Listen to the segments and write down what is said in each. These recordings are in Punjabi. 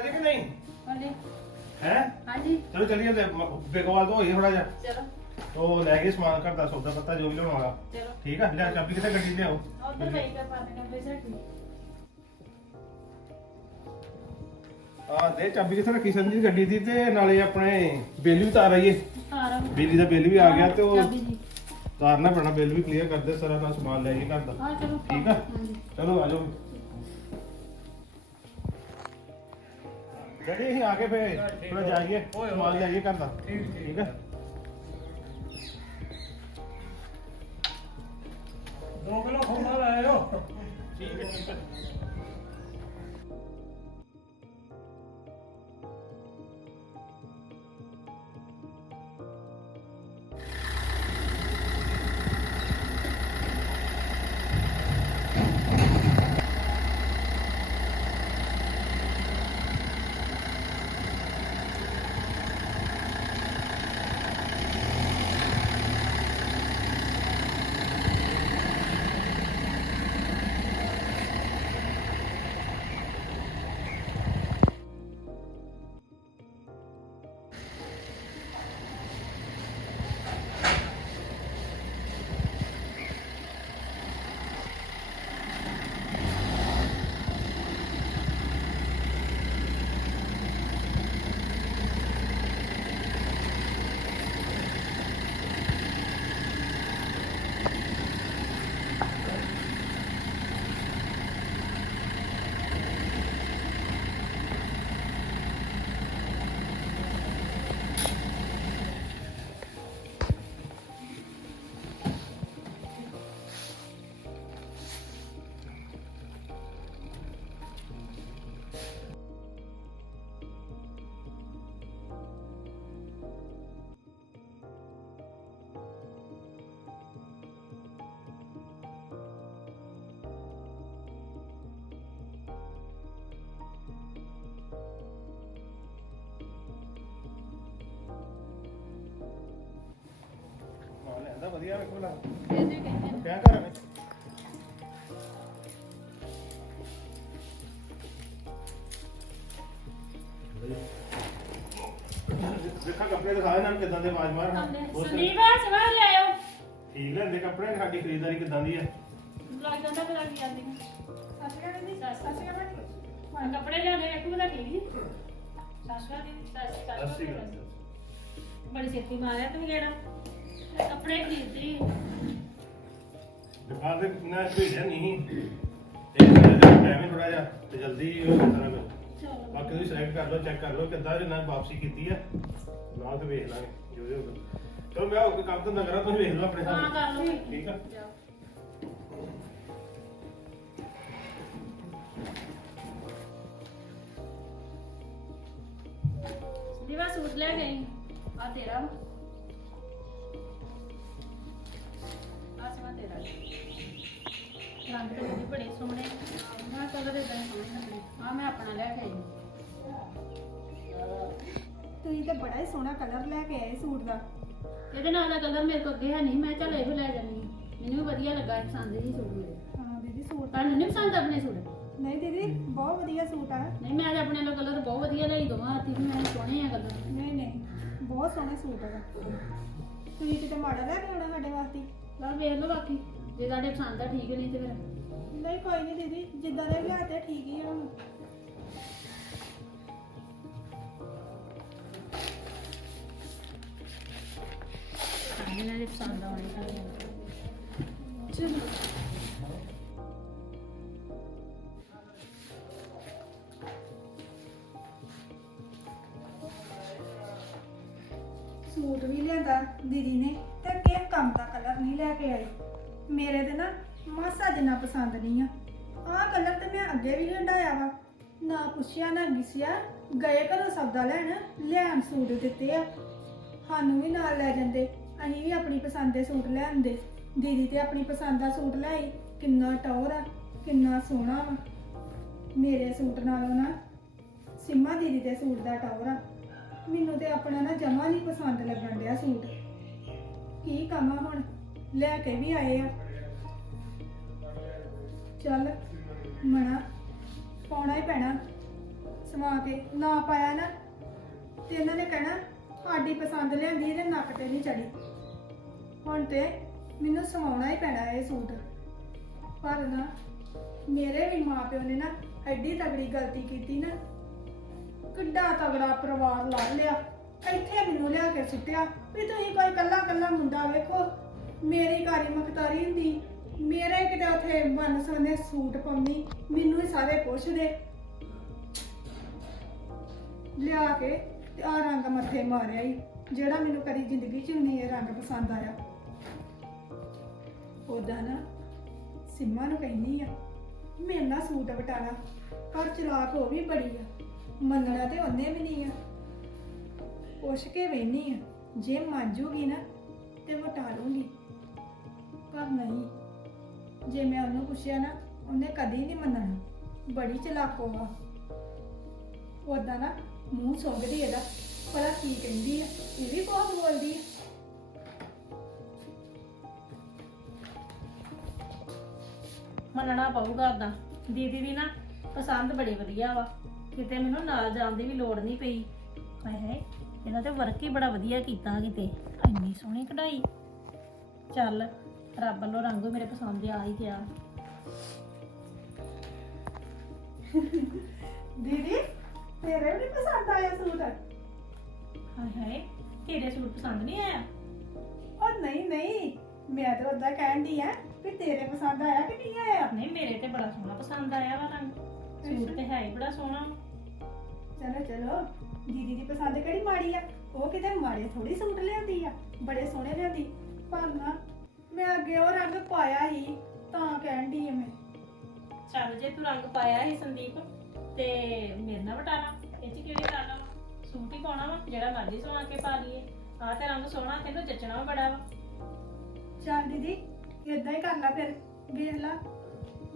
ਜੇ ਕਿ ਨਹੀਂ? ਹਾਂਜੀ। ਹੈ? ਹਾਂਜੀ। ਚਲੋ ਚੱਲੀਏ ਤੇ ਬੇਗਵਾਲ ਤੋਂ ਹੋਈਏ ਥੋੜਾ ਜਿਹਾ। ਚਲੋ। ਉਹ ਲੈ ਕੇ ਸਮਾਨ ਘਰ ਦਾ ਸੌਦਾ ਪੱਤਾ ਜੋ ਵੀ ਲਿਆਉਣਾ ਚਲੋ। ਠੀਕ ਆ ਲੈ ਚਾਬੀ ਕਿੱਥੇ ਗੱਡੀ ਲਿਆਓ? ਉਧਰ ਪਈ ਕਰ ਪਾਣੇ ਕੰਬੇ ਰੱਖੀ। ਆ ਦੇ ਚਾਬੀ ਕਿੱਥੇ ਰੱਖੀ ਸੰਜੀ ਗੱਡੀ ਦੀ ਤੇ ਨਾਲੇ ਆਪਣੇ ਬਿੱਲ ਵੀ ਤਾਰ ਆਈਏ। ਸਾਰਾ ਬਿਜਲੀ ਦਾ ਬਿੱਲ ਵੀ ਆ ਗਿਆ ਤੇ ਉਹ ਚਾਬੀ ਜੀ ਤਾਰਨਾ ਪੈਣਾ ਬਿੱਲ ਵੀ ਕਲੀਅਰ ਕਰਦੇ ਸਾਰਾ ਨਾਲ ਸਮਾਨ ਲੈ ਆਈਏ ਘਰ ਦਾ। ਹਾਂ ਚਲੋ। ਠੀਕ ਆ? ਹਾਂਜੀ। ਚਲੋ ਆ ਜਾਓ। ਗੱਡੀ ਅਸੀਂ ਆ ਕੇ ਫੇਰ ਥੋੜਾ ਜਾਈਏ ਸਮਾਨ ਲੈ ਆਈਏ ਘਰ ਦਾ। ਠੀਕ ਆ ਦੋ ਕਿਲੋ ਖੋਮਾ ਲਾਇਓ ਠੀਕ ਹੈ ਠੀਕ ਹੈ ਹਾਂ। ਲੈਂਦਾ ਵਧੀਆ ਵੇਖੋ ਲਾ ਇਹ ਜੀ ਕਹਿੰਦੇ ਨੇ ਕਿਆ ਕਰਾਂ ਦੇਖਾ ਕੱਪੜੇ ਦਿਖਾਏ ਨਾਲ ਕਿਦਾਂ ਦੇ ਆਵਾਜ਼ ਮਾਰ ਬਹੁਤ ਸਾਰੇ- ਸੰਦੀਪ ਆ ਸਵਾਲ ਲੈ ਆਓ ਠੀਕ ਲੈਂਦੇ ਕੱਪੜੇ ਸਾਡੀ ਖਰੀਦਦਾਰੀ ਕਿਦਾਂ ਦੀ ਹੈ? ਲੱਗ ਜਾਂਦਾ ਫਿਰ ਲੱਗ ਜਾਂਦੀ ਸਸਕਾ ਦੀ ਸਸਕਾ ਬਣੀ ਕੱਪੜੇ ਲਿਆਉਂਦੇ ਵੇਖੋ ਉਹਦਾ ਠੀਕ ਜੀ ਸਸਕਾ ਦੀ ਸਸਕਾ ਬੜੀ ਛੇਤੀ ਮਾਰਿਆ ਤੁਸੀਂ ਕਿਹੜਾ ਇਹ ਕੱਪੜੇ ਖਰੀਦਦੀ ਦੁਕਾਨ ਤੇ ਨਾ ਭੇਜਿਆ ਨਹੀਂ ਤੇ ਹੀ ਥੋੜਾ ਜਿਹਾ ਤੇ ਜਲਦੀ ਉਹ ਕਰਨਾ ਮੈਂ ਚਲੋ ਬਾਕੀ ਤੁਸੀਂ ਸਿਲੈਕਟ ਕਰ ਲਓ ਚੈੱਕ ਕਰ ਲਓ ਕਿੱਦਾਂ ਜਿਹਨਾਂ ਵਾਪਸੀ ਕੀਤੀ ਹੈ ਨਾਲ ਤੇ ਵੇਖ ਲਾਂਗੇ ਜੋ ਜੋ ਹੋਊਗਾ। ਚਲੋ ਮੈਂ ਉਹ ਕੰਮ ਤਾਂ ਕਰਾਂ ਤੁਸੀਂ ਵੇਖ ਲਓ ਆਪਣੇ ਹਾਂ ਹਿਸਾਬ ਕਰ ਲਓ ਨਾਲ। ਠੀਕ ਆ ਜਾਓ। ਦੀਵਾ ਸੂਟ ਲੈ ਗਈ ਆ ਤੇਰਾ ਵਾ। ਤੇਰਾ ਰੰਗ ਤੇ ਵੀ ਬੜੇ ਸੋਹਣੇ। ਆ ਕਲਰ ਇਦਾਂ ਹੀ ਸੋਹਣੇ ਲੱਗਣੇ। ਆ ਮੈਂ ਆਪਣਾ ਲੈ ਕੇ ਆਈ। ਤੁਸੀਂ ਤਾਂ ਬੜਾ ਹੀ ਸੋਹਣਾ ਕਲਰ ਲੈ ਕੇ ਆਏ ਸੂਟ ਦਾ। ਇਹਦੇ ਨਾਲ ਦਾ ਕਲਰ ਮੇਰੇ ਕੋਲ ਅੱਗੇ ਹੈ ਨਹੀਂ। ਮੈਂ ਚੱਲ ਇਹੋ ਲੈ ਜਾਂਦੀ ਹਾਂ। ਮੈਨੂੰ ਵੀ ਵਧੀਆ ਲੱਗਾ ਪਸੰਦ ਹੀ ਸੂਟ ਮੇਰੇ। ਹਾਂ ਦੀਦੀ ਸੂਟ ਤੁਹਾਨੂੰ ਨਹੀਂ ਪਸੰਦ ਆਪਣੇ ਸੂਟ? ਨਹੀਂ ਦੀਦੀ ਬਹੁਤ ਵਧੀਆ ਸੂਟ ਆ। ਨਹੀਂ ਮੈਂ ਤਾਂ ਆਪਣੇ ਲਈ ਕਲਰ ਬਹੁਤ ਵਧੀਆ ਲਈ ਦੋਵਾਂ ਹੱਥੀ ਵੀ ਮੈਂ ਸੋਹਣੇ ਆ ਕਲਰ ਨਹੀਂ ਨਹੀਂ ਬਹੁਤ ਸੋਹਣਾ ਸੂਟ ਹੈਗਾ ਤੁਸੀਂ ਕਿਤੇ ਮਾੜਾ ਲੈ ਕੇ ਆਉਣਾ ਸਾਡੇ ਵਾਸਤੇ? ਚਲ ਵੇਖ ਲਓ ਬਾਕੀ ਜੇ ਤੁਹਾਡੇ ਪਸੰਦ ਆ ਠੀਕ ਨਹੀਂ ਤੇ ਫਿਰ। ਨਹੀਂ ਕੋਈ ਨਹੀਂ ਦੀਦੀ ਜਿੱਦਾਂ ਦੇ ਵੀ ਤੇ ਠੀਕ ਹੀ ਆ ਹੁਣ। ਹਾਂ ਇਹਨਾਂ ਦੇ ਪਸੰਦ ਆਉਣੇ ਚਾਹੀਦੇ ਚਲੋ। ਸੂਟ ਵੀ ਲਿਆਂਦਾ ਦੀਦੀ ਨੇ। ਪਸੰਦ ਨਹੀਂ ਆ। ਆਹ ਕਲਰ ਤੇ ਮੈਂ ਅੱਗੇ ਵੀ ਹੰਡਾਇਆ ਵਾ। ਨਾ ਪੁੱਛਿਆ, ਨਾ ਗਿਸਿਆ। ਗਏ ਘਰੋਂ ਸੌਦਾ ਲੈਣ ਲੈਣ ਸੂਟ ਦਿੱਤੇ ਆ। ਸਾਨੂੰ ਵੀ ਨਾਲ ਲੈ ਜਾਂਦੇ। ਅਸੀਂ ਵੀ ਆਪਣੀ ਪਸੰਦ ਦੇ ਸੂਟ ਲੈ ਆਂਦੇ। ਦੀਦੀ ਤੇ ਆਪਣੀ ਪਸੰਦ ਦਾ ਸੂਟ ਲੈ ਆਈ। ਕਿੰਨਾ ਟੌਰ ਆ, ਕਿੰਨਾ ਸੋਹਣਾ ਵਾ। ਮੇਰੇ ਸੂਟ ਨਾਲੋਂ ਨਾ ਸਿੰਮਾ ਦੀਦੀ ਦੇ ਸੂਟ ਦਾ ਟੌਰ ਆ। ਮੈਨੂੰ ਤੇ ਆਪਣਾ ਨਾ ਜਮਾ ਨਹੀਂ ਪਸੰਦ ਲੱਗਣ ਡਿਆ ਸੂਟ। ਕੀ ਕਮਾਂ ਹੁਣ? ਲੈ ਕੇ ਵੀ ਆਏ ਆ। ਚੱਲ ਮਣਾ ਪਾਉਣਾ ਹੀ ਪੈਣਾ। ਸਮਾ ਕੇ ਨਾ ਪਾਇਆ ਨਾ, ਤੇ ਇਹਨਾਂ ਨੇ ਕਹਿਣਾ, ਸਾਡੀ ਪਸੰਦ ਲਿਆਂਦੀ ਇਹਦੇ ਨੱਕ ਤੇ ਨਹੀਂ ਚੜੀ। ਹੁਣ ਤੇ ਮੈਨੂੰ ਸਵਾਉਣਾ ਹੀ ਪੈਣਾ ਇਹ ਸੂਟ। ਪਰ ਨਾ, ਮੇਰੇ ਵੀ ਮਾਪਿਓ ਨੇ ਨਾ ਐਡੀ ਤਗੜੀ ਗਲਤੀ ਕੀਤੀ ਨਾ। ਕਿੱਡਾ ਤਗੜਾ ਪਰਿਵਾਰ ਲਾ ਲਿਆ। ਇੱਥੇ ਮੈਨੂੰ ਲਿਆ ਕੇ ਸੁੱਟਿਆ। ਵੀ ਤੁਸੀਂ ਕੋਈ ਕੱਲਾ ਕੱਲਾ ਮੁੰਡਾ ਵੇਖੋ। ਮੇਰੀ ਕਾਰੀ ਮਖਤਾਰੀ ਹੁੰਦੀ। ਮੇਰੇ ਕਿਤੇ ਉੱਥੇ ਮਨ ਸੋਨੇ ਸੂਟ ਪਾਉਂਦੀ, ਮੈਨੂੰ ਹੀ ਸਾਰੇ ਪੁੱਛਦੇ। ਲਿਆ ਕੇ ਤੇ ਆ ਰੰਗ ਮੱਥੇ ਮਾਰਿਆ ਹੀ ਜਿਹੜਾ ਮੈਨੂੰ ਕਦੀ ਜ਼ਿੰਦਗੀ 'ਚ ਨਹੀਂ ਇਹ ਰੰਗ ਪਸੰਦ ਆਇਆ। ਉਹਦਾ ਨਾ ਸਿੰਮਾ ਨੂੰ ਕਹਿੰਦੀ ਆ ਮੇਰੇ ਨਾਲ ਸੂਟ ਵਟਾਲਾ ਪਰ ਚਲਾਕ ਉਹ ਵੀ ਬੜੀ ਆ, ਮੰਨਣਾ ਤੇ ਉਹਨੇ ਵੀ ਨਹੀਂ ਆ। ਪੁੱਛ ਕੇ ਵੇਨੀ ਆ, ਜੇ ਮੰਨ ਜੂਗੀ ਨਾ ਤੇ ਵਟਾ ਲੂੰਗੀ, ਪਰ ਨਹੀਂ। ਜੇ ਮੈਂ ਉਹਨੂੰ ਪੁੱਛਿਆ ਨਾ, ਉਹਨੇ ਕਦੀ ਨਹੀਂ ਮੰਨਣਾ। ਬੜੀ ਚਲਾਕੋ ਆ। ਉਹਦਾ ਨਾ ਮੂੰਹ ਸੁੰਗਦੀ ਇਹਦਾ, ਭਲਾ ਕੀ ਕਹਿੰਦੀ ਆ, ਇਹ ਵੀ ਬਹੁਤ ਬੋਲਦੀ ਆ। ਮੰਨਣਾ ਪਊਗਾ ਉਦਾਂ ਦੀਦੀ ਦੀ ਨਾ ਪਸੰਦ ਬੜੀ ਵਧੀਆ ਵਾ। ਕਿਤੇ ਮੈਨੂੰ ਨਾਲ ਜਾਣ ਦੀ ਵੀ ਲੋੜ ਨਹੀਂ ਪਈ। ਹਾਏ ਹਾਏ ਇਹਦਾ ਤੇ ਵਰਕ ਹੀ ਬੜਾ ਵਧੀਆ ਕੀਤਾ ਕਿਤੇ। ਇੰਨੀ ਸੋਹਣੀ ਕਢਾਈ। ਚੱਲ ਰੱਬ ਵੱਲੋਂ ਰੰਗ ਮੇਰੇ ਪਸੰਦ ਆ ਹੀ ਗਿਆ। ਦੀਦੀ ਤੇਰੇ ਵੀ ਨੀ ਪਸੰਦ ਆਇਆ ਸੂਟ? ਹਾਏ ਹਾਏ ਤੇਰੇ ਸੂਟ ਪਸੰਦ ਨਹੀਂ ਆਇਆ? ਉਹ ਨਹੀਂ ਨਹੀਂ ਮੈਂ ਤਾਂ ਉਦਾਂ ਕਹਿਣ ਦੀ ਆ ਵੀ ਤੇਰੇ ਪਸੰਦ ਆਇਆ ਕਿ ਨਹੀਂ ਆਇਆ? ਨਹੀਂ ਮੇਰੇ ਤੇ ਬੜਾ ਸੋਹਣਾ ਪਸੰਦ ਆਇਆ ਵਾ ਰੰਗ। ਸੂਟ ਤੇ ਹੈ ਹੀ ਬੜਾ ਸੋਹਣਾ। ਚਲੋ ਚਲੋ ਦੀਦੀ ਦੀ ਪਸੰਦ ਕਿਹੜੀ ਮਾੜੀ ਆ? ਉਹ ਕਿਤੇ ਮਾੜੇ ਥੋੜੀ ਸੂਟ ਲਿਆਂਦੀ ਆ ਬੜੇ ਸੋਹਣੇ ਲਿਆਂਦੀ। ਪਰ ਨਾ ਮੈਂ ਅੱਗੇ ਉਹ ਰੰਗ ਪਾਇਆ ਹੀ ਤਾਂ ਕਹਿਣ ਦੀ ਮੈਂ। ਚੱਲ ਜੇ ਤੂੰ ਰੰਗ ਪਾਇਆ ਸੀ ਸੰਦੀਪ ਤੇ ਮੇਰੇ ਨਾਲ ਵਟਾਣਾ ਇਹ ਚ ਕਿਹੜੀ ਗੱਲ ਆ ਸੂਟ ਹੀ ਪਾਉਣਾ ਵਾ ਜਿਹੜਾ ਮਰਜ਼ੀ ਸਵਾ ਕੇ ਪਾ ਲਈਏ। ਆਹ ਤੇ ਰੰਗ ਸੋਹਣਾ ਤੈਨੂੰ ਜੱਚਣਾ ਵੀ ਬੜਾ ਵਾ। ਚੱਲ ਦੀਦੀ ਇਦਾਂ ਹੀ ਕਰ ਲੈ ਫਿਰ ਵੇਖ ਲਾ।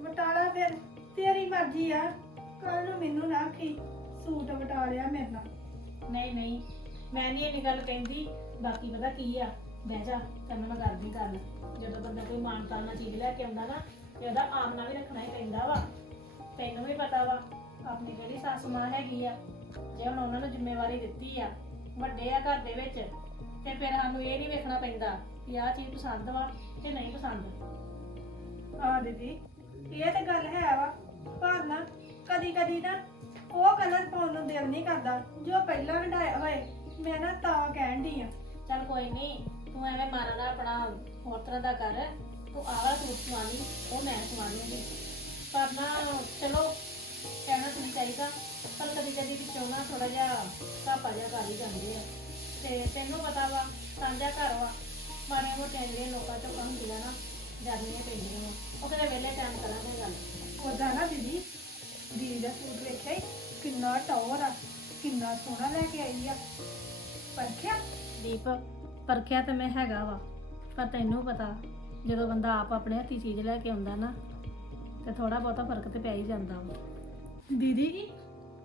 ਵਟਾਲਾ ਫਿਰ ਤੇਰੀ ਮਰਜ਼ੀ ਆ। ਕੱਲ ਨੂੰ ਮੈਨੂੰ ਨਾ ਆਖੀ ਸੂਟ ਵਟਾ ਲਿਆ ਮੇਰੇ ਨਾਲ। ਨਹੀਂ ਨਹੀਂ ਮੈਂ ਨਹੀਂ ਇਹ ਗੱਲ ਕਹਿੰਦੀ ਬਾਕੀ ਪਤਾ ਕੀ ਆ? ਬਹਿ ਜਾ ਤੈਨੂੰ ਮੈਂ ਕਰਦੀ ਗੱਲ ਜਦੋਂ ਬੰਦਾ ਕੋਈ ਮਾਨਤਾ ਨਾਲ ਚੀਜ਼ ਲੈ ਕੇ ਆਉਂਦਾ ਨਾ ਤੇ ਉਹਦਾ ਆਮਨਾ ਵੀ ਰੱਖਣਾ ਹੀ ਪੈਂਦਾ ਵਾ। ਤੈਨੂੰ ਵੀ ਪਤਾ ਵਾ ਆਪਣੀ ਜਿਹੜੀ ਸੱਸ ਮਾਂ ਹੈਗੀ ਆ ਜੇ ਹੁਣ ਉਹਨਾਂ ਨੂੰ ਜ਼ਿੰਮੇਵਾਰੀ ਦਿੱਤੀ ਆ ਵੱਡੇ ਆ ਘਰ ਦੇ ਵਿੱਚ ਤੇ ਫਿਰ ਸਾਨੂੰ ਇਹ ਨਹੀਂ ਵੇਖਣਾ ਪੈਂਦਾ ਕਿ ਆਹ ਚੀਜ਼ ਪਸੰਦ ਵਾ ਕਿ ਨਹੀਂ ਪਸੰਦ। ਹਾਂ ਦੀਦੀ ਇਹ ਤੇ ਗੱਲ ਹੈ ਵਾ ਪਰ ਨਾ ਕਦੀ ਕਦੀ ਨਾ ਉਹ ਕਲਰ ਪਾਉਣ ਨੂੰ ਦਿਲ ਨਹੀਂ ਕਰਦਾ ਜੋ ਪਹਿਲਾਂ ਹੰਡਾਇਆ ਹੋਏ ਮੈਂ ਨਾ ਤਾਂ ਕਹਿਣ ਦੀ ਆ। ਚੱਲ ਕੋਈ ਨਹੀਂ ਤੂੰ ਐਵੇਂ ਮਾਰਾ ਨਾ ਆਪਣਾ ਹੋਰ ਤਰ੍ਹਾਂ ਦਾ ਕਰ ਤੂੰ ਆਵਾ ਸੂਟ ਸਵਾ ਲਈ ਉਹ ਮੈਂ ਸਵਾ ਲੂੰਗੀ ਪਰ ਨਾ ਚਲੋ ਕਹਿਣਾ ਤਾਂ ਨਹੀਂ ਚਾਹੀਦਾ ਪਰ ਕਦੀ ਕਦੀ ਵਿੱਚੋਂ ਨਾ ਥੋੜਾ ਜਿਹਾ ਘਾਪਾ ਜਿਹਾ ਕਰ ਹੀ ਜਾਂਦੇ ਆ। ਤੇ ਤੈਨੂੰ ਪਤਾ ਵਾ ਸਾਂਝਾ ਘਰ ਵਾ ਮਾਰੇ ਮੋਟੇ ਜਿਹੜੇ ਲੋਕਾਂ ਤੋਂ ਕੰਮ ਹੁੰਦੀਆਂ ਨਾ ਜਾਂਦੀਆਂ ਪੈਂਦੀਆਂ ਵਾ। ਉਹ ਕਿਤੇ ਵਿਹਲੇ ਟਾਈਮ ਕਰਾਂਗੇ ਗੱਲ। ਉਹਦਾ ਨਾ ਦੀਦੀ ਦੀਦੀ ਦਾ ਸੂਟ ਵੇਖਿਆ ਈ, ਕਿੰਨਾ ਟੌਰ ਆ ਕਿੰਨਾ ਸੋਹਣਾ ਲੈ ਕੇ ਆਈ ਆ। ਪਰਖਿਆ? ਦੀਪ ਪਰਖਿਆ ਤੇ ਮੈਂ ਹੈਗਾ ਵਾ ਪਰ ਤੈਨੂੰ ਪਤਾ ਜਦੋਂ ਬੰਦਾ ਆਪ ਆਪਣੇ ਹੱਥੀ ਚੀਜ਼ ਲੈ ਕੇ ਆਉਂਦਾ ਨਾ ਤੇ ਥੋੜਾ ਬਹੁਤਾ ਫ਼ਰਕ ਤੇ ਪੈ ਹੀ ਜਾਂਦਾ ਵਾ। ਦੀਦੀ ਜੀ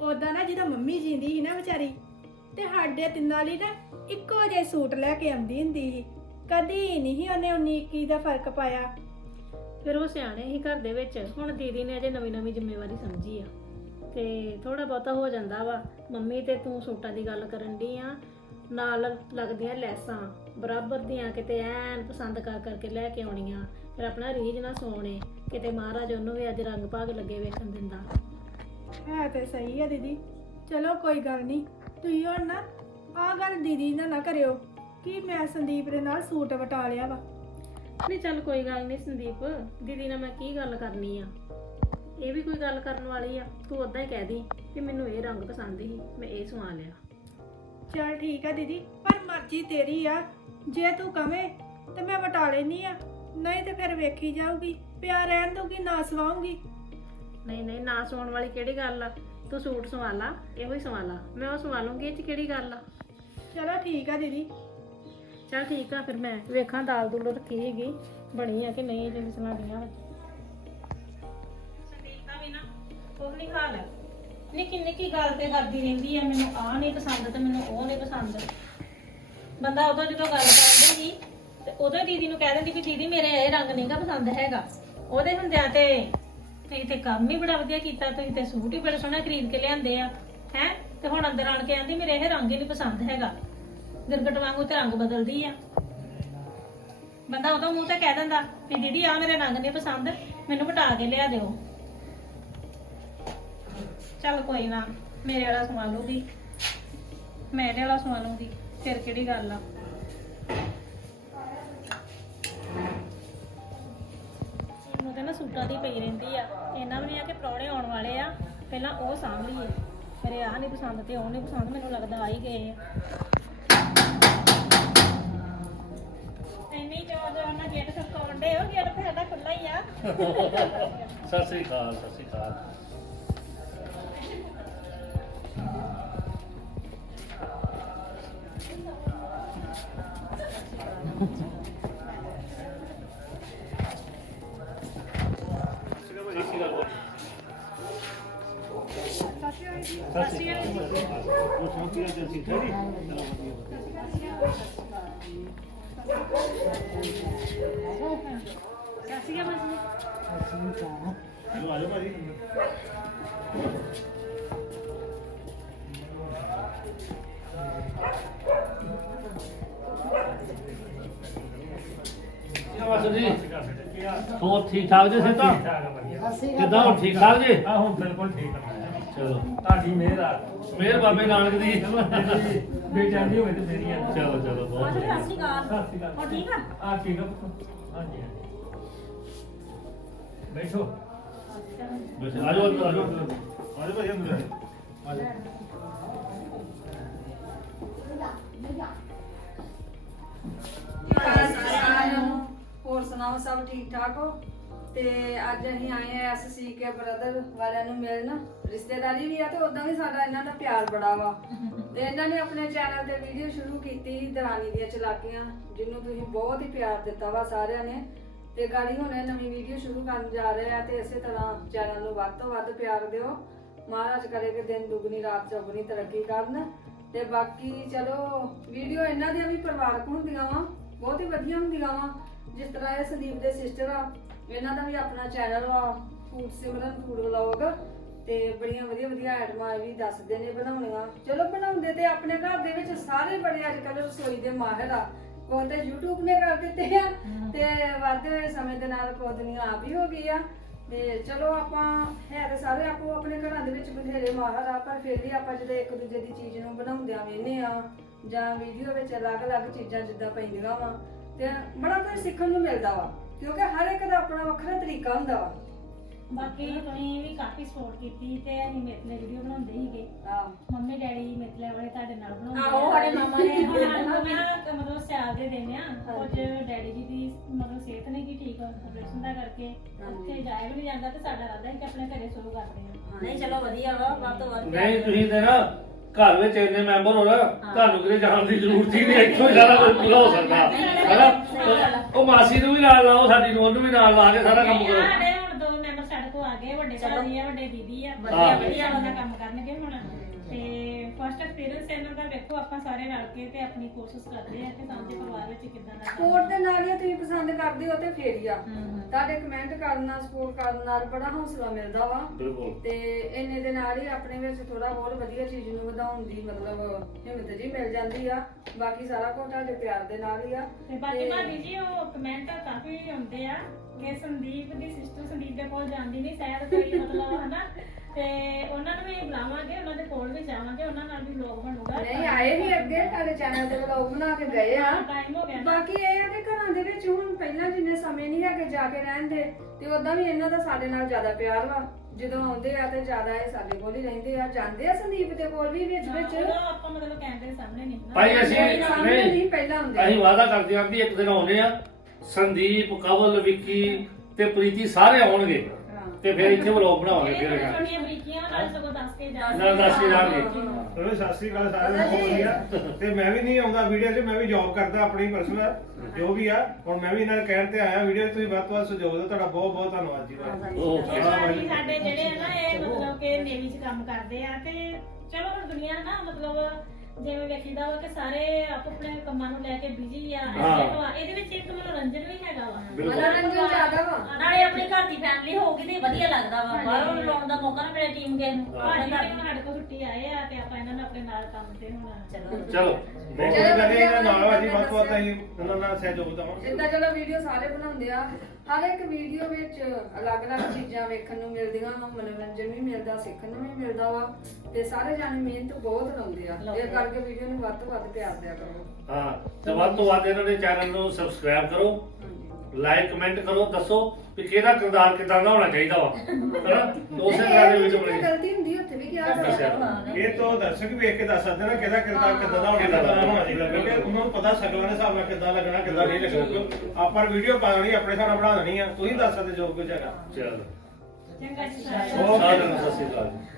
ਉਹਦਾ ਨਾ ਜਦੋਂ ਮੰਮੀ ਜੀਂਦੀ ਸੀ ਨਾ ਵਿਚਾਰੀ ਤੇ ਸਾਡੇ ਤਿੰਨਾਂ ਲਈ ਨਾ ਇੱਕੋ ਜਿਹੇ ਸੂਟ ਲੈ ਕੇ ਆਉਂਦੀ ਹੁੰਦੀ ਸੀ। ਕਦੀ ਨਹੀਂ ਉਹਨੇ 19 21 ਦਾ ਫ਼ਰਕ ਪਾਇਆ। ਫਿਰ ਉਹ ਸਿਆਣੇ ਹੀ ਘਰ ਦੇ ਵਿੱਚ ਹੁਣ ਦੀਦੀ ਨੇ ਅਜੇ ਨਵੀਂ ਨਵੀਂ ਜ਼ਿੰਮੇਵਾਰੀ ਸਮਝੀ ਆ। ਤੇ ਥੋੜਾ ਬਹੁਤਾ ਹੋ ਜਾਂਦਾ ਵਾ ਮੰਮੀ ਤੇ ਤੂੰ ਸੂਟਾਂ ਦੀ ਗੱਲ ਕਰਨ ਦੀ ਆ ਨਾਲ ਲੱਗਦੀਆਂ ਲੈਸਾਂ। ਬਰਾਬਰ ਦੀਆਂ ਕਿਤੇ ਐਨ ਪਸੰਦ ਕਰ ਕਰਕੇ ਲੈ ਕੇ ਆਉਣੀਆਂ। ਫਿਰ ਆਪਣਾ ਰੀਝ ਨਾ ਸੋਣੇ ਕਿਤੇ ਮਹਾਰਾਜ ਉਹਨੂੰ ਵੀ ਅੱਜ ਰੰਗ ਭਾਗ ਲੱਗੇ ਵੇਖਣ ਦਿੰਦਾ। ਹੈ ਤੇ ਸਹੀ ਹੈ ਦੀਦੀ। ਚਲੋ ਕੋਈ ਗੱਲ ਨਹੀਂ। ਤੁਸੀਂ ਹੁਣ ਨਾ ਆਹ ਗੱਲ ਦੀਦੀ ਨਾਲ ਨਾ ਕਰਿਓ। ਕਿ ਮੈਂ ਸੰਦੀਪ ਦੇ ਨਾਲ ਸੂਟ ਵਟਾ ਲਿਆ ਵਾ? ਨਹੀਂ ਚੱਲ ਕੋਈ ਗੱਲ ਨਹੀਂ ਸੰਦੀਪ। ਦੀਦੀ ਨਾਲ ਮੈਂ ਕੀ ਗੱਲ ਕਰਨੀ ਆ? ਇਹ ਵੀ ਕੋਈ ਗੱਲ ਕਰਨ ਵਾਲੀ ਆ। ਤੂੰ ਉਦਾਂ ਹੀ ਕਹਿ ਦੀ ਕਿ ਮੈਨੂੰ ਇਹ ਰੰਗ ਪਸੰਦ ਸੀ ਮੈਂ ਇਹ ਸਵਾ ਲਿਆ। ਚਲ ਠੀਕ ਆ ਦੀਦੀ ਪਰ ਮਰਜ਼ੀ ਤੇਰੀ ਆ। ਜੇ ਤੂੰ ਕਵੇਂ ਤੇ ਮੈਂ ਵਟਾ ਲੈਣੀ ਆ। ਨਹੀਂ ਤੇ ਫਿਰ ਵੇਖੀ ਜਾਊਗੀ ਪਿਆ ਰਹਿਣ ਦੂਗੀ ਨਾ ਸਵਾਉਂਗੀ। ਨਹੀਂ ਨਹੀਂ ਨਾ ਸਵਾਉਣ ਵਾਲੀ ਕਿਹੜੀ ਗੱਲ ਆ? ਤੂੰ ਸੂਟ ਸਵਾ ਲਾ ਇਹੋ ਹੀ ਸਵਾ ਲਾ। ਮੈਂ ਉਹ ਸਵਾ ਲੂੰਗੀ ਇਹ ਚ ਕਿਹੜੀ ਗੱਲ ਆ? ਚਲੋ ਠੀਕ ਆ ਦੀਦੀ। ਚਲ ਠੀਕ ਆ ਫਿਰ ਮੈਂ ਵੇਖਾਂ ਦਾਲ ਦੂਲ ਰੱਖੀ ਹੈਗੀ ਬਣੀ ਆ ਕਿ ਨਹੀਂ ਜਿਵੇਂ ਸਲਾਦੀਆਂ ਵਿੱਚ ਸੰਦੀਪ ਦਾ ਵੀ ਨਾ ਉਹ ਨਹੀਂ ਖਾ ਲੈ। ਨਿੱਕੀ ਨਿੱਕੀ ਗੱਲ ਤੇ ਕਰਦੀ ਰਹਿੰਦੀ ਆ, ਮੈਨੂੰ ਆਹ ਨਹੀਂ ਪਸੰਦ ਤੇ ਮੈਨੂੰ ਉਹ ਨਹੀਂ ਪਸੰਦ। ਬੰਦਾ ਉਦੋਂ ਜਦੋਂ ਗੱਲ ਕਰਦੇ ਸੀ, ਤੇ ਉਦੋਂ ਦੀਦੀ ਨੂੰ ਕਹਿ ਦਿੰਦੀ ਵੀ ਦੀਦੀ, ਮੇਰੇ ਇਹ ਰੰਗ ਨਹੀਂਗਾ ਪਸੰਦ ਹੈਗਾ। ਉਹਦੇ ਹੁੰਦਿਆਂ ਤੇ ਤੁਸੀਂ ਤੇ ਕੰਮ ਹੀ ਬੜਾ ਵਧੀਆ ਕੀਤਾ, ਤੁਸੀਂ ਤੇ ਸੂਟ ਹੀ ਬੜੇ ਸੋਹਣਾ ਖਰੀਦ ਕੇ ਲਿਆਂਦੇ ਆ, ਹੈ? ਤੇ ਹੁਣ ਅੰਦਰ ਆਣ ਕੇ ਆਂਦੀ, ਮੇਰੇ ਇਹ ਰੰਗ ਹੀ ਨਹੀਂ ਪਸੰਦ ਹੈਗਾ। ਗਿਰਗਟ ਵਾਂਗੂ ਤੇ ਰੰਗ ਬਦਲਦੀ ਆ। ਬੰਦਾ ਉਦੋਂ ਮੂੰਹ ਤੇ ਕਹਿ ਦਿੰਦਾ ਵੀ ਦੀਦੀ ਆ ਮੇਰੇ ਰੰਗ ਨਹੀਂ ਪਸੰਦ, ਮੈਨੂੰ ਘਟਾ ਕੇ ਲਿਆ ਦਿਓ। ਚੱਲ ਕੋਈ ਨਾ, ਮੇਰੇ ਵਾਲਾ ਸਵਾ ਲੂਗੀ ਮੈਂ ਇਹਦੇ ਵਾਲਾ ਸਵਾ ਲੂੰਗੀ ਫਿਰ ਕਿਹੜੀ ਗੱਲ ਆ? ਇਹਨੂੰ ਤੇ ਨਾ ਸੂਟਾਂ ਦੀ ਪਈ ਰਹਿੰਦੀ ਆ। ਇਹਨਾਂ ਵੀ ਆ ਕਿ ਪ੍ਰਾਹੁਣੇ ਆਉਣ ਵਾਲੇ ਆ, ਪਹਿਲਾਂ ਉਹ ਸਾਂਭ ਲਈਏ। ਮੇਰੇ ਆਹ ਨਹੀਂ ਪਸੰਦ ਤੇ ਉਹ ਨਹੀਂ ਪਸੰਦ, ਮੈਨੂੰ ਲੱਗਦਾ ਆ ਹੀ ਗਏ ਆ। ਇੰਨੀ ਜੋ ਜੋ ਉਹਨਾਂ ਗੇਟ ਖੜਕਾਉਣ ਦੇ ਗੇਟ ਤੇ ਸਾਡਾ ਖੁੱਲਾ ਹੀ ਆ। ਸਤਿ ਸ੍ਰੀ ਅਕਾਲ, ਸਤਿ ਸ੍ਰੀ ਅਕਾਲ। ਹੋਰ ਠੀਕ ਠਾਕ ਜੀ ਸਿੱਧਾ? ਕਿੱਦਾਂ? ਠੀਕ ਠਾਕ ਜੀ? ਹਾਂ ਹੁਣ ਬਿਲਕੁਲ ਠੀਕ ਹੈ ਚਲੋ। ਤੁਹਾਡੀ ਮਿਹਰ ਆ। ਮੇਰ ਬਾਬੇ ਨਾਨਕ ਦੀ। ਬੇਟਾ ਨਹੀਂ ਹੋਵੇ ਤੇ ਮੇਰੀ ਆ। ਚਲੋ ਚਲੋ ਬਹੁਤ ਸਤਿ ਵਧੀਆ। ਸ਼੍ਰੀ ਅਕਾਲ। ਸਤਿ ਸ਼੍ਰੀ ਅਕਾਲ। ਹੋਰ ਠੀਕ ਆ? ਆ ਠੀਕ ਆ ਪੁੱਤ? ਹਾਂਜੀ ਹਾਂਜੀ। ਬੈਠੋ। ਬਸ ਆਜੋ ਆਜੋ ਆਜੋ ਆਜੋ ਭਾਜੀ ਅੰਦਰ ਆਜੋ ਹੋਰ ਸੁਣਾਓ ਸਭ ਠੀਕ ਠਾਕ ਹੋ? ਤੇ ਅੱਜ ਅਸੀਂ ਆਏ ਆ ਐਸਸੀ ਕੇ ਬ੍ਰਦਰ ਵਾਲਿਆਂ ਨੂੰ ਮਿਲਣ। ਰਿਸ਼ਤੇਦਾਰੀ ਵੀ ਆ ਤੇ ਉਦਾਂ ਵੀ ਸਾਡਾ ਇਹਨਾਂ ਦਾ ਪਿਆਰ ਬੜਾ ਵਾ। ਤੇ ਇਹਨਾਂ ਨੇ ਆਪਣੇ ਚੈਨਲ ਤੇ ਵੀਡੀਓ ਸ਼ੁਰੂ ਕੀਤੀ ਦਰਾਨੀ ਦੀਆਂ ਚਲਾਕੀਆਂ ਜਿਹਨੂੰ ਤੁਸੀਂ ਬਹੁਤ ਹੀ ਪਿਆਰ ਦਿੱਤਾ ਵਾ ਸਾਰਿਆਂ ਨੇ। ਤੇ ਗਾੜੀ ਹੁਣ ਇਹ ਨਵੀਂ ਵੀਡੀਓ ਸ਼ੁਰੂ ਕਰਨ ਜਾ ਰਹੇ ਆ ਤੇ ਇਸੇ ਤਰ੍ਹਾਂ ਚੈਨਲ ਨੂੰ ਵੱਧ ਤੋਂ ਵੱਧ ਪਿਆਰ ਦਿਓ। ਮਹਾਰਾਜ ਕਰੇ ਕਿ ਦਿਨ ਦੁਗਣੀ, ਰਾਤ ਚੌਗਣੀ ਤਰੱਕੀ ਕਰਨ। ਤੇ ਬਾਕੀ ਚਲੋ ਵੀਡੀਓ ਇਹਨਾਂ ਦੀਆਂ ਵੀ ਪਰਿਵਾਰਕ ਹੁੰਦੀਆਂ ਵਾ, ਬਹੁਤ ਹੀ ਵਧੀਆ ਹੁੰਦੀਆਂ ਵਾ। ਜਿਸ ਤਰ੍ਹਾਂ ਇਹ ਸੰਦੀਪ ਦੇ ਸਿਸਟਰ ਆ ਇਹਨਾਂ ਦਾ ਵੀ ਆਪਣਾ ਚੈਨਲ ਵਾ ਫੂਡ ਸਿਮਰਨ ਫੂਡ ਵਲੌਗ ਤੇ ਬੜੀਆਂ ਵਧੀਆ ਵਧੀਆ ਆਈਟਮਾਂ ਇਹ ਵੀ ਦੱਸਦੇ ਨੇ ਬਣਾਉਣੀਆਂ। ਚਲੋ ਬਣਾਉਂਦੇ ਤੇ ਆਪਣੇ ਘਰ ਦੇ ਵਿੱਚ ਸਾਰੇ ਬੜੇ ਅੱਜ ਕੱਲ੍ਹ ਰਸੋਈ ਦੇ ਮਾਹਿਰ ਆ। ਉਹ ਤੇ YouTube ਨੇ ਕਰ ਦਿੱਤੇ ਆ ਤੇ ਵੱਧਦੇ ਹੋਏ ਸਮੇਂ ਦੇ ਨਾਲ ਕੋਈ ਦੁਨੀਆ ਆਪ ਹੀ ਹੋ ਗਈ ਆ। ਤੇ ਚਲੋ ਆਪਾਂ ਹੈ ਤੇ ਸਾਰੇ ਆਪੋ ਆਪਣੇ ਘਰਾਂ ਦੇ ਵਿੱਚ ਬਥੇਰੇ ਮਾਹਰ ਆ ਪਰ ਫਿਰ ਵੀ ਆਪਾਂ ਜਦੋਂ ਇੱਕ ਦੂਜੇ ਦੀ ਚੀਜ਼ ਨੂੰ ਬਣਾਉਂਦਿਆਂ ਵੇਨੇ ਆ ਜਾਂ ਵੀਡੀਓ ਵਿੱਚ ਅਲੱਗ-ਅਲੱਗ ਚੀਜ਼ਾਂ ਜਿੱਦਾਂ ਪੈਂਦੀਆਂ ਵਾ ਤੇ ਬੜਾ ਕੁਝ ਸਿੱਖਣ ਨੂੰ ਮਿਲਦਾ ਵਾ। ਕਿਉਂਕਿ ਹਰ ਇੱਕ ਦਾ ਆਪਣਾ ਵੱਖਰਾ ਤਰੀਕਾ ਹੁੰਦਾ ਵਾ। ਬਾਕੀ ਤੁਸੀਂ ਵੀ ਕਾਫੀ ਸਪੋਰਟ ਕੀਤੀ ਤੇ ਅਸੀਂ ਮੇਤਲੇ ਵੀਡੀਓ ਬਣਾਉਂਦੇ ਸੀਗੇ। ਹਾਂ। ਮੰਮੀ ਡੈਡੀ ਮੇਤਲੇ ਵਾਲੇ ਤੁਹਾਡੇ ਨਾਲ ਬਣਾਉਂਦੇ ਆਹੋ, ਸਾਡੇ ਮਾਮਾ ਨੇ। ਹੁਣ ਸਾਨੂੰ ਵੀ ਨਾ ਕ- ਮਤਲਬ ਸਿਆਲ ਦੇ ਦਿਨ ਆ। ਕੁਝ ਡੈਡੀ ਜੀ ਦੀ ਮਤਲਬ ਸਿਹਤ ਨਹੀਂ ਗੀ ਠੀਕ ਆਪਰੇਸ਼ਨ ਦਾ ਕਰਕੇ। ਉੱਥੇ ਜਾਇਆ ਵੀ ਨਹੀਂ ਜਾਂਦਾ ਤੇ ਸਾਡਾ ਰਾਦਾ ਹੈ ਕਿ ਆਪਣੇ ਘਰੇ ਸ਼ੁਰੂ ਕਰਦੇ ਹਾਂ। ਨਹੀਂ ਚਲੋ ਵਧੀਆ ਵਾ ਵੱਧ ਤੋਂ ਵੱਧ ਨਹੀਂ ਤੁਸੀਂ ਤੇ ਨਾ ਘਰ ਵਿੱਚ ਇੰਨੇ ਮੈਂਬਰ ਹੋ। ਨਾ ਤੁਹਾਨੂੰ ਕਿਤੇ ਜਾਣ ਦੀ ਜ਼ਰੂਰਤ ਹੀ ਨਹੀਂ ਇੱਥੋਂ ਹੀ ਸਾਰਾ ਕੁਝ ਪੂਰਾ ਹੋ ਸਕਦਾ। ਹੈਨਾ? ਉਹ ਮਾਸੀ ਨੂੰ ਵੀ ਨਾਲ ਲਾਓ ਸਾਡੀ ਨੂੰ ਉਹਨੂੰ ਵੀ ਨਾਲ ਲਾ ਕੇ ਸਾਰਾ ਕੰਮ ਕਰੋ। ਸਾਡੇ ਹੁਣ ਦੋ ਮੈਂਬਰ ਸਾਡੇ ਕੋਲ ਆ ਗਏ ਵੱਡੇ ਚਾਚੀ ਆ ਵੱਡੇ ਦੀਦੀ ਆ ਵਧੀਆ, ਵਧੀਆ ਵਧੀਆ। ਉਹਦਾ ਕੰਮ ਕਰਨਗੇ ਹੁਣ। ਤੇ ਫਸਟ ਐਕਸਪੀਰੀਅੰਸ ਇਹਨਾਂ ਦਾ ਵੇਖੋ ਆਪਾਂ ਸਾਰੇ ਰਲ ਕੇ ਤੇ ਆਪਣੀ ਕੋਸ਼ਿਸ਼ ਕਰਦੇ ਆ ਕਿ ਸਾਡੇ ਪਰਿਵਾਰ ਵਿੱਚ ਕਿਦਾਂ ਦਾ ਸਪੋਰਟ ਦੇ ਨਾਲ ਹੀ ਤੁਸੀਂ ਪਸੰਦ ਕਰਦੇ ਹੋ ਤੇ ਫੇਰ ਹੀ ਆ। ਤੁਹਾਡੇ ਕਮੈਂਟ ਕਰਨ ਨਾਲ ਸਪੋਰਟ ਕਰਨ ਨਾਲ ਬੜਾ ਹੌਸਲਾ ਮਿਲਦਾ ਵਾ। ਬਿਲਕੁਲ। ਤੇ ਇੰਨੇ ਦੇ ਨਾਲ ਹੀ ਆਪਣੇ ਵਿੱਚ ਥੋੜਾ ਹੋਰ ਵਧੀਆ ਚੀਜ਼ ਨੂੰ ਵਧਾਉਣ ਦੀ ਮਤਲਬ ਹਿੰਮਤ ਜੀ ਮਿਲ ਜਾਂਦੀ ਆ। ਬਾਕੀ ਸਾਰਾ ਕੁਝ ਤੁਹਾਡੇ ਪਿਆਰ ਦੇ ਨਾਲ ਹੀ ਆ। ਤੇ ਬਾਕੀ ਭਾਬੀ ਜੀ ਉਹ ਕਮੈਂਟ ਕਾਫੀ ਆਉਂਦੇ ਆ ਕਿ ਸੰਦੀਪ ਦੀ ਸਿਸਟਰ ਸੰਦੀਪ ਦੇ ਕੋਲ ਜਾਂਦੀ ਨਹੀਂ ਸ਼ਾਇਦ ਕੋਈ ਮਤਲਬ ਹਨਾ ਤੇ ਉਹਨਾਂ ਨੂੰ ਵੀ ਬੁਲਾਵਾਂਗੇ ਉਹਨਾਂ ਦੇ ਕੋਲ ਵੀ ਜਾਵਾਂਗੇ ਉਹਨਾਂ ਨਾਲ ਵੀ ਵਲੌਗ ਬਣੂਗਾ। ਨਹੀਂ ਆਏ ਵੀ ਅੱਗੇ ਤੁਹਾਡੇ ਚੈਨਲ ਤੇ ਵਲੌਗ ਬਣਾ ਕੇ ਗਏ ਆ। ਟਾਈਮ ਹੋ ਗਿਆ ਨਾ। ਬਾਕੀ ਇਹ ਆ ਕਿ ਘਰਾਂ ਦੇ ਵਿੱਚ ਹੁਣ ਪਹਿਲਾਂ ਜਿੰਨੇ ਸਮੇਂ ਨਹੀਂ ਹੈਗੇ ਜਾ ਕੇ ਰਹਿਣ ਦੇ ਤੇ ਉਦਾਂ ਵੀ ਇਹਨਾਂ ਦਾ ਸਾਡੇ ਨਾਲ ਜ਼ਿਆਦਾ ਪਿਆਰ ਵਾ। ਜਦੋਂ ਆਉਂਦੇ ਆ ਤੇ ਜ਼ਿਆਦਾ ਇਹ ਸਾਡੇ ਕੋਲ ਹੀ ਰਹਿੰਦੇ ਆ। ਜਾਂਦੇ ਆ ਸੰਦੀਪ ਦੇ ਕੋਲ ਵੀ ਵਿੱਚ ਵਿੱਚ? ਉਦੋਂ ਆਪਾਂ ਮਤਲਬ ਕੈਮਰੇ ਦੇ ਸਾਹਮਣੇ ਨਹੀਂ ਨਾ ਭਾਈ ਅਸੀਂ ਸਾਹਮਣੇ ਨਹੀਂ ਨਹੀਂ ਪਹਿਲਾਂ ਹੁੰਦੇ ਅਸੀਂ ਵਾਅਦਾ ਕਰਦੇ ਹਾਂ ਕਿ ਇੱਕ ਦਿਨ ਆਉਣੇ ਆ ਸੰਦੀਪ ਕਵਲ ਵਿੱਕੀ ਤੇ ਪ੍ਰੀਤੀ ਸਾਰੇ ਆਉਣਗੇ। ਤੇ ਫਿਰ ਇੱਥੇ ਵਲੋਗ ਬਣਾਵਾਂਗੇ ਫਿਰ ਛੋਟੀਆਂ ਬਰੀਕੀਆਂ ਨਾਲ ਸਗੋਂ ਦੱਸ ਕੇ ਜਾ ਨਾਲ ਦੱਸ ਕੇ ਜਾਣਗੇ। ਚਲੋ ਸਤਿ ਸ੍ਰੀ ਅਕਾਲ ਸਾਰਿਆਂ ਨੂੰ ਬਹੁਤ ਵਧੀਆ। ਤੇ ਮੈਂ ਵੀ ਨਹੀਂ ਆਉਂਦਾ ਵੀਡੀਓ 'ਚ ਮੈਂ ਵੀ ਜੌਬ ਕਰਦਾ ਆਪਣੀ ਪਰਸਨਲ ਜੋ ਵੀ ਆ। ਹੁਣ ਮੈਂ ਵੀ ਇਹਨਾਂ ਦੇ ਕਹਿਣ ਤੇ ਆਇਆ ਵੀਡੀਓ ਤੁਸੀਂ ਵੱਧ ਤੋਂ ਵੱਧ ਸਹਿਯੋਗ ਦਿਓ। ਤੁਹਾਡਾ ਬਹੁਤ ਬਹੁਤ ਧੰਨਵਾਦ ਜੀ ਭਾਜੀ ਸਾਡੇ ਜਿਹੜੇ ਆ ਨਾ ਇਹ ਮਤਲਬ ਕਿ ਨੇਵੀ 'ਚ ਕੰਮ ਕਰਦੇ ਆ ਤੇ ਚਲੋ ਹੁਣ ਦੁਨੀਆ ਨਾ ਮਤਲਬ ਜਿਵੇਂ ਵੇਖੀਦਾ ਵਾ ਕਿ ਸਾਰੇ ਆਪ ਆਪਣੇ ਕੰਮਾਂ ਨੂੰ ਲੈ ਕੇ ਬਿਜ਼ੀ ਆ ਹਾਂ। ਐਸੇ ਵਾ ਇਹਦੇ ਵਿੱਚ ਇੱਕ ਮਨੋਰੰਜਨ ਵੀ ਹੈਗਾ ਵਾ। ਬਿਲਕੁਲ। ਮਨੋਰੰਜਨ ਜ਼ਿਆਦਾ ਵਾ। ਨਾਲੇ ਆਪਣੀ ਘਰ ਦੀ ਫੈਮਿਲੀ ਹੋਊਗੀ ਤੇ ਵਧੀਆ ਲੱਗਦਾ ਵਾ। ਬਾਹਰੋਂ ਲਾਉਣ ਦਾ ਮੌਕਾ ਨਾ ਮਿਲੇ ਟੀਮ ਕੇ ਨੂੰ। ਭਾਜੀ ਆਪਣੇ ਘਰ ਵੀ ਸਾਡੇ ਕੋਲ ਛੁੱਟੀ ਆਏ ਆ ਤੇ ਆਪਾਂ ਇਹਨਾਂ ਨੂੰ ਆਪਣੇ ਨਾਲ ਕੰਮ ਤੇ ਹੁਣ ਚਲੋ। ਚਲੋ। ਬਹੁਤ ਗੱਲ ਇਹ ਇਹਨਾਂ ਨਾਲ ਆ ਜੀ। ਵੱਧ ਤੋਂ ਵੱਧ ਅਸੀਂ ਉਹਨਾਂ ਨਾਲ ਸਹਿਯੋਗ ਦੇਵਾਂਗੇ ਜਿੱਦਾਂ ਚਲੋ ਵੀਡੀਓ ਸਾਰੇ ਬਣਾਉਂਦੇ ਆ। ਹਰ ਇੱਕ ਵੀਡੀਓ ਵਿੱਚ ਅਲੱਗ-ਅਲੱਗ ਚੀਜ਼ਾਂ ਵੇਖਣ ਨੂੰ ਮਿਲਦੀਆਂ ਵਾ ਮਨੋਰੰਜਨ ਵੀ ਮਿਲਦਾ ਸਿੱਖਣ ਨੂੰ ਵੀ ਮਿਲਦਾ ਵਾ ਤੇ ਸਾਰੇ ਜਾਣੇ ਮਿਹਨਤ ਬਹੁਤ ਲਾਉਂਦੇ ਆ। ਇਹ ਕਰਕੇ ਵੀਡੀਓ ਨੂੰ ਵੱਧ ਤੋਂ ਵੱਧ ਪਿਆਰ ਦਿਆ ਕਰੋ। ਹਾਂ ਤੇ ਵੱਧ ਤੋਂ ਵੱਧ ਇਹਨਾਂ ਦੇ ਚੈਨਲ ਨੂੰ ਸਬਸਕ੍ਰਾਈਬ ਕਰੋ। ਲਾਈਕ ਕਮੈਂਟ ਕਰੋ ਦੱਸੋ ਕਿ ਕਿਹਦਾ ਕਿਰਦਾਰ ਕਿਦਾਂ ਦਾ ਹੋਣਾ ਚਾਹੀਦਾ ਵਾ। ਹਨਾ? ਉਸੇ ਤਰ੍ਹਾਂ ਦੇ ਵਿੱਚ ਜਿੱਥੇ ਬਣੀ। ਗਲਤੀ ਹੁੰਦੀ ਉੱਥੇ ਵੀ ਕਿਹਾ ਦੱਸਿਆ ਕਰੋ ਇਹ ਤੋਂ ਦਰਸ਼ਕ ਵੇਖ ਕੇ ਦੱਸ ਸਕਦੇ ਨਾ ਕਿਹਦਾ ਕਿਰਦਾਰ ਕਿੱਦਾਂ ਦਾ ਹੋਣਾ ਕਿੱਦਾਂ ਦਾ ਹੋਣਾ ਚਾਹੀਦਾ ਕਿਉਂਕਿ ਉਹਨਾਂ ਨੂੰ ਪਤਾ ਸ਼ਕਲਾਂ ਦੇ ਹਿਸਾਬ ਨਾਲ ਕਿੱਦਾਂ ਲੱਗਣਾ ਕਿੱਦਾਂ ਨਹੀਂ ਲੱਗਣਾ। ਕਿਉਂਕਿ ਆਪਾਂ ਵੀਡੀਓ ਪਾ ਦੇਣੀ ਆਪਣੇ ਹਿਸਾਬ ਨਾਲ ਬਣਾ ਦੇਣੀ ਆ। ਤੁਸੀਂ ਦੱਸ ਸਕਦੇ ਜੋ ਕੁਝ ਹੈਗਾ। ਚਲੋ। ਚੰਗਾ ਜੀ Okay. ਸਾਰਿਆਂ ਨੂੰ ਸਤਿ ਸ਼੍ਰੀ ਅਕਾਲ ਜੀ।